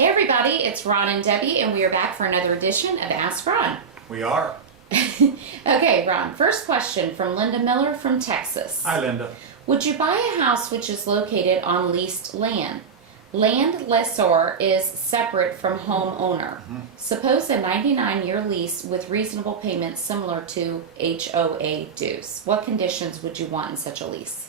Hey everybody, it's Ron and Debbie, and we are back for another edition of Ask Ron. We are. Okay, Ron, first question from Linda Miller from Texas. Hi, Linda. Would you buy a house which is located on leased land? Land lessor is separate from home owner. Suppose a 99-year lease with reasonable payments similar to HOA dues. What conditions would you want in such a lease?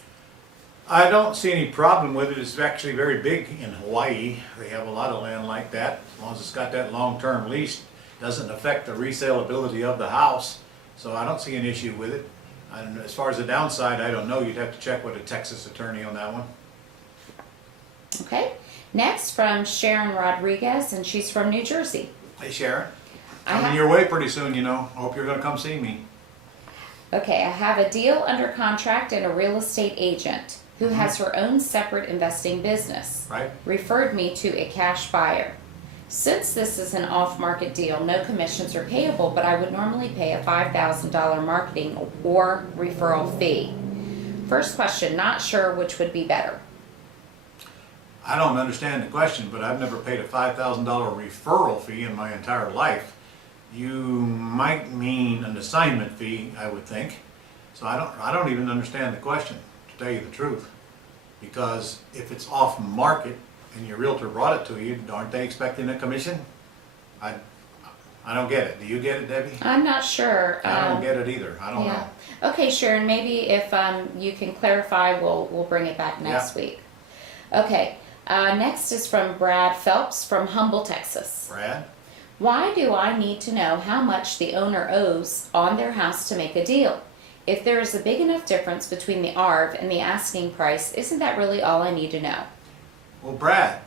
I don't see any problem with it. It's actually very big in Hawaii. They have a lot of land like that. As long as it's got that long-term lease, doesn't affect the resaleability of the house. So I don't see an issue with it. And as far as the downside, I don't know. You'd have to check with a Texas attorney on that one. Okay. Next from Sharon Rodriques, and she's from New Jersey. Hey, Sharon. Coming your way pretty soon, you know. Hope you're going to come see me. Okay, I have a deal under contract and a real estate agent who has her own separate investing business. Right. Referred me to a cash buyer. Since this is an off-market deal, no commissions are payable, but I would normally pay a $5,000 marketing or referral fee. First question, not sure which would be better. I don't understand the question, but I've never paid a $5,000 referral fee in my entire life. You might mean an assignment fee, I would think. So I don't even understand the question, to tell you the truth. Because if it's off market and your realtor brought it to you, aren't they expecting a commission? I don't get it. Do you get it, Debbie? I'm not sure. I don't get it either. I don't know. Okay, Sharon, maybe if you can clarify, we'll bring it back next week. Okay, next is from Brad Phelps from Humble, Texas. Brad? Why do I need to know how much the owner owes on their house to make a deal? If there is a big enough difference between the ARV and the asking price, isn't that really all I need to know? Well, Brad,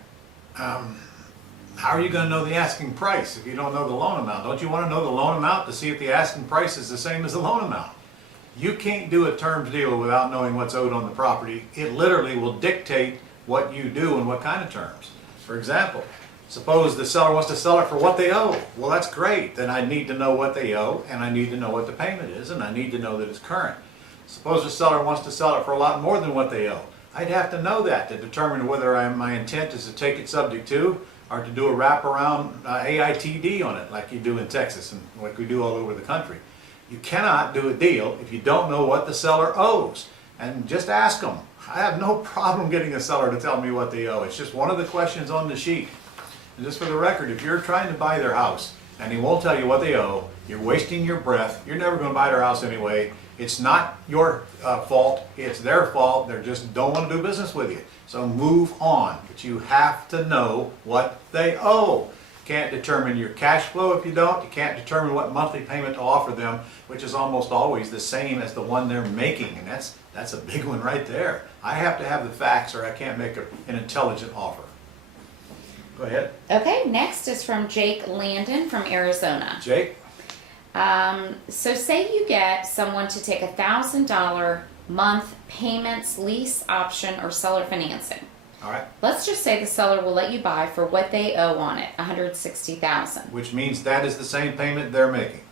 how are you going to know the asking price if you don't know the loan amount? Don't you want to know the loan amount to see if the asking price is the same as the loan amount? You can't do a terms deal without knowing what's owed on the property. It literally will dictate what you do and what kind of terms. For example, suppose the seller wants to sell it for what they owe. Well, that's great. Then I need to know what they owe, and I need to know what the payment is, and I need to know that it's current. Suppose the seller wants to sell it for a lot more than what they owe. I'd have to know that to determine whether my intent is to take it subject to or to do a wraparound AITD on it like you do in Texas and like we do all over the country. You cannot do a deal if you don't know what the seller owes. And just ask them. I have no problem getting a seller to tell me what they owe. It's just one of the questions on the sheet. And just for the record, if you're trying to buy their house and he won't tell you what they owe, you're wasting your breath. You're never going to buy their house anyway. It's not your fault. It's their fault. They just don't want to do business with you. So move on. But you have to know what they owe. Can't determine your cash flow if you don't. You can't determine what monthly payment to offer them, which is almost always the same as the one they're making. And that's a big one right there. I have to have the facts or I can't make an intelligent offer. Go ahead. Okay, next is from Jake Landen from Arizona. Jake? So say you get someone to take $1,000 month payments, lease option, or seller financing. All right. Let's just say the seller will let you buy for what they owe on it, $160,000. Which means that is the same payment they're making.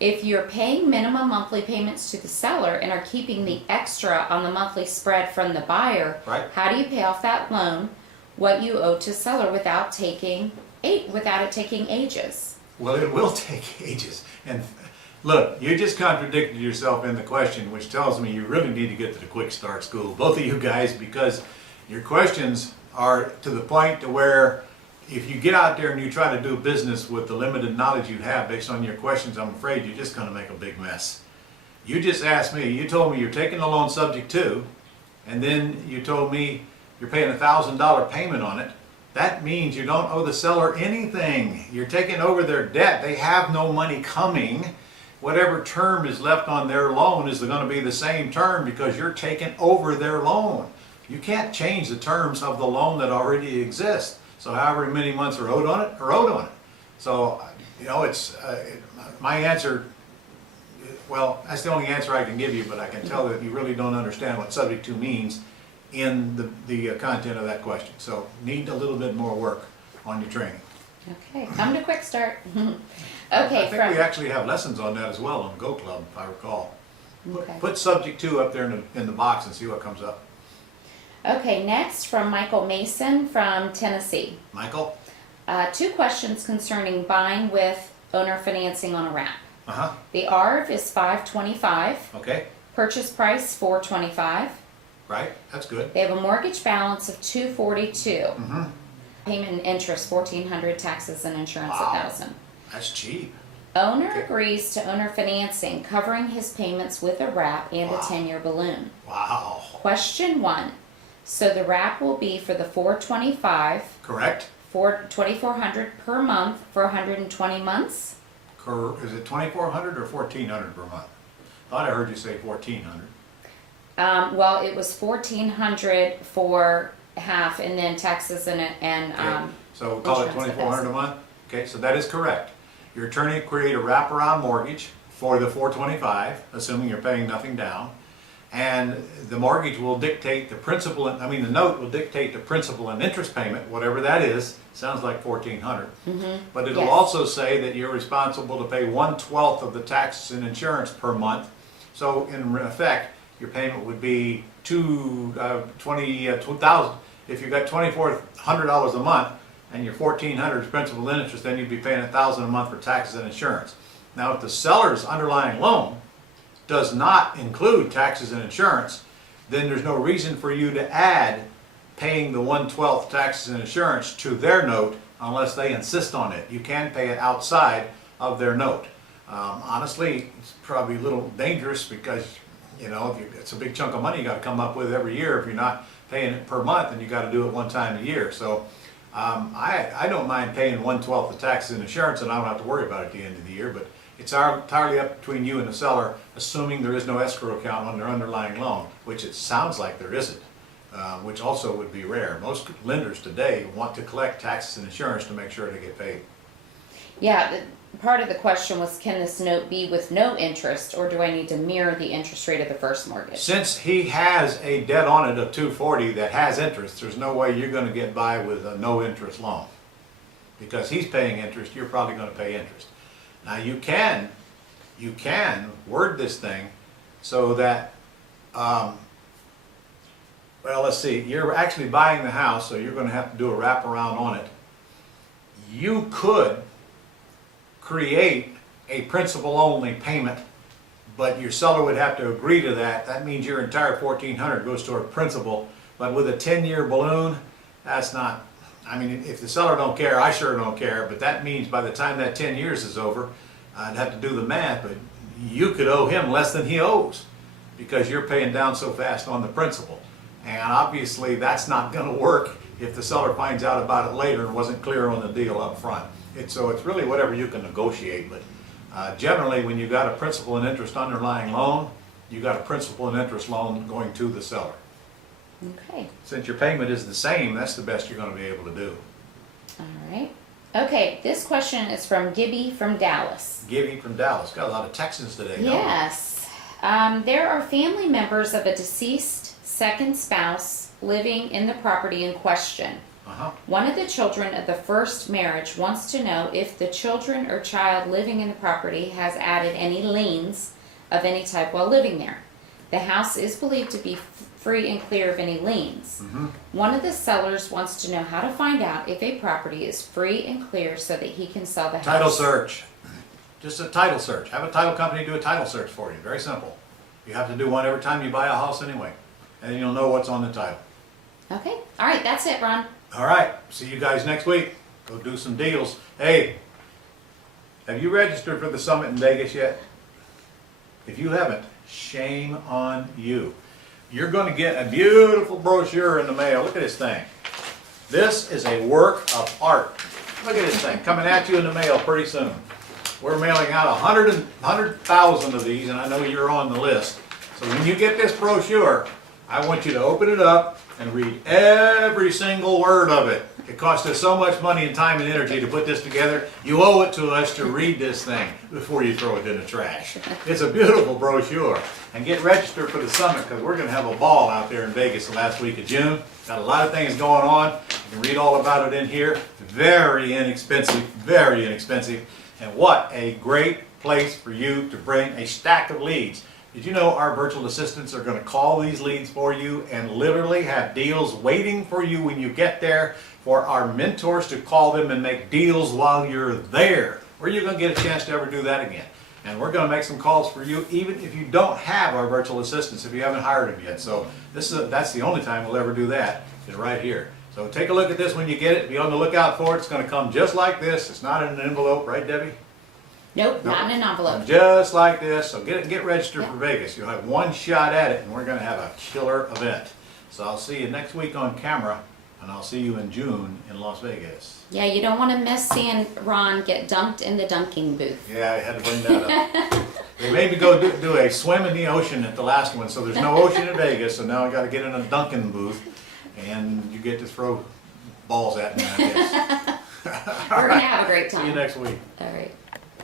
If you're paying minimum monthly payments to the seller and are keeping the extra on the monthly spread from the buyer, right, how do you pay off that loan, what you owe to seller without it taking ages? Well, it will take ages. And look, you just contradicted yourself in the question, which tells me you really need to get to the Quick Start School, both of you guys, because your questions are to the point to where if you get out there and you try to do business with the limited knowledge you have based on your questions, I'm afraid you're just going to make a big mess. You just asked me, you told me you're taking the loan subject to, and then you told me you're paying a $1,000 payment on it. That means you don't owe the seller anything. You're taking over their debt. They have no money coming. Whatever term is left on their loan is going to be the same term because you're taking over their loan. You can't change the terms of the loan that already exists. So however many months are owed on it, are owed on it. So, you know, it's my answer, well, that's the only answer I can give you, but I can tell that you really don't understand what subject to means in the content of that question. So need a little bit more work on your training. Okay, come to Quick Start. Okay, I think we actually have lessons on that as well on Go Club, if I recall. Okay. Put subject to up there in the box and see what comes up. Okay, next from Michael Mason from Tennessee. Michael? Two questions concerning buying with owner financing on a wrap. Uh-huh, The ARV is $525. okay, Purchase price $425. right, that's good. They have a mortgage balance of $242. Mm-hmm. Payment and interest $1,400. Taxes and insurance Wow. $1,000. That's cheap. Owner Okay. agrees to owner financing, covering his payments with a wrap and Wow. a 10-year balloon. Wow. Question 1. So the wrap will be for the $425, Correct? for $2,400 per month for 120 months. Is it 2,400 or 1,400 per month? Thought I heard you say 1,400. Well, it was $1,400 for half, and then taxes and Okay, so call it insurance $2,400 a month? Okay, so that is correct. Your attorney create a wraparound mortgage for the $425, assuming you're paying nothing down. And the mortgage will dictate the principal, the note will dictate the principal and interest payment, whatever that is. Sounds like $1,400. But it'll Yes. also say that you're responsible to pay 1/12 of the taxes and insurance per month. So in effect, your payment would be $2,000. If you got $2,400 a month and your $1,400 is principal and interest, then you'd be paying $1,000 a month for taxes and insurance. Now, if the seller's underlying loan does not include taxes and insurance, then there's no reason for you to add paying the 1/12 taxes and insurance to their note unless they insist on it. You can pay it outside of their note. Honestly, it's probably a little dangerous because, it's a big chunk of money you got to come up with every year if you're not paying it per month, and you got to do it one time a year. So I don't mind paying 1/12 the taxes and insurance, and I don't have to worry about it at the end of the year, but it's entirely up between you and the seller, assuming there is no escrow account on their underlying loan, which it sounds like there isn't, which also would be rare. Most lenders today want to collect taxes and insurance to make sure they get paid. Yeah, part of the question was, can this note be with no interest, or do I need to mirror the interest rate of the first mortgage? Since he has a debt on it of $240 that has interest, there's no way you're going to get by with a no interest loan. Because he's paying interest, you're probably going to pay interest. Now you can word this thing so that, let's see, you're actually buying the house, so you're going to have to do a wraparound on it. You could create a principal-only payment, but your seller would have to agree to that. That means your entire $1,400 goes toward principal, but with a 10-year balloon, that's not, if the seller don't care, I sure don't care, but that means by the time that 10 years is over, I'd have to do the math, but you could owe him less than he owes because you're paying down so fast on the principal. And obviously that's not going to work if the seller finds out about it later and wasn't clear on the deal up front. So it's really whatever you can negotiate, but generally when you got a principal and interest underlying loan, you got a principal and interest loan going to the seller. Okay. Since your payment is the same, that's the best you're going to be able to do. All right. Okay, this question is from Gibby from Dallas. Gibby from Dallas. Got a lot of Texans today, don't we? Yes. There are family members of a deceased second spouse living in the property in question. Uh-huh. One of the children of the first marriage wants to know if the children or child living in the property has added any liens of any type while living there. The house is believed to be free and clear of any liens. Mm-hmm. One of the sellers wants to know how to find out if a property is free and clear so that he can sell the house. Title search. Just a title search. Have a title company do a title search for you. Very simple. You have to do one every time you buy a house anyway. And then you'll know what's on the title. Okay. All right. That's it, Ron. All right. See you guys next week. Go do some deals. Hey, have you registered for the summit in Vegas yet? If you haven't, shame on you. You're going to get a beautiful brochure in the mail. Look at this thing. This is a work of art. Look at this thing coming at you in the mail pretty soon. We're mailing out 100,000 of these, and I know you're on the list. So when you get this brochure, I want you to open it up and read every single word of it. It cost us so much money and time and energy to put this together. You owe it to us to read this thing before you throw it in the trash. It's a beautiful brochure. And get registered for the summit because we're going to have a ball out there in Vegas the last week of June. Got a lot of things going on. You can read all about it in here. Very inexpensive, very inexpensive. And what a great place for you to bring a stack of leads. Did you know our virtual assistants are gonna call these leads for you and literally have deals waiting for you when you get there, for our mentors to call them and make deals while you're there? Where are you gonna get a chance to ever do that again? And we're gonna make some calls for you even if you don't have our virtual assistants, if you haven't hired them yet. So that's the only time we'll ever do that, is right here. So take a look at this when you get it. Be on the lookout for it. It's gonna come just like this. It's not in an envelope, right, Debbie? Nope, not in an envelope. Just like this. So get registered Yeah. for Vegas. You'll have one shot at it, and we're gonna have a killer event. So I'll see you next week on camera, and I'll see you in June in Las Vegas. Yeah, you don't want to miss seeing Ron get dunked in the dunking booth. Yeah, I had to bring that up. They made me go do a swim in the ocean at the last one, so there's no ocean in Vegas, so now I gotta get in a dunking booth, and you get to throw balls at me, I guess. We're going to have a great See you time. next week.